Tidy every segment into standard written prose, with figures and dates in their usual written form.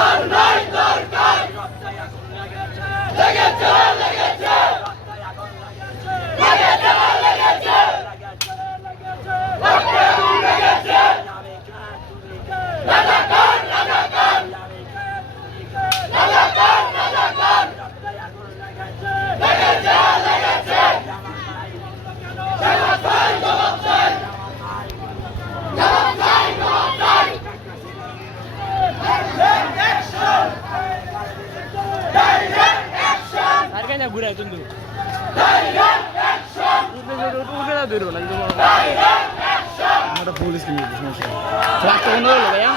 আর নাই দরকার লেগেছে লেগেছে লেগেছে লেগেছে লেগেছে রাজাকার রাজাকার রাজাকার রাজাকার লেগেছে লেগেছে জবাব চাই জবাব চাই জবাব চাই জবাব চাই আর কেন ঘুরে তুমি পুলিশ কিনে সমস্যা রাস্তা বন্ধ হলো ভাইয়া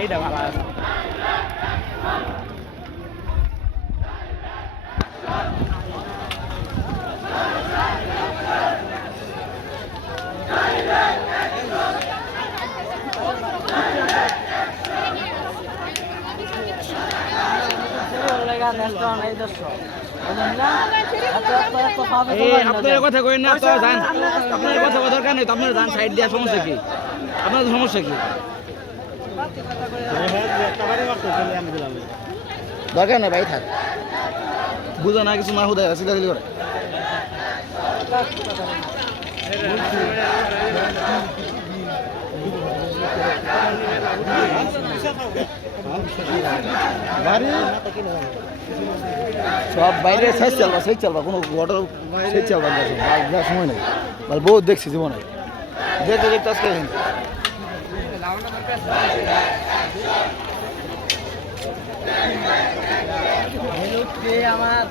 এইটা ভালো আছে আপনার কথা কই না তো জান আপনার কথা দরকার নেই তো আপনার জান সাইড দেওয়ার সমস্যা কি আপনার সমস্যা কি দরকার নেই ভাই থাক বুঝো না কিছু না হুদা সিধা দিলি করে সব বাইরে শেষ চালবা কোনো অর্ডার শেষ চালবা যাওয়ার সময় নেই বহুত দেখছি জীবনে দেখতে দেখতে আজকে আমার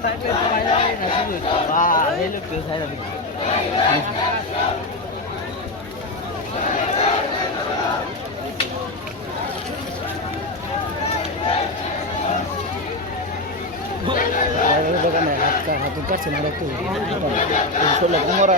দোকানে হাতের কাছে না একটু কুমারা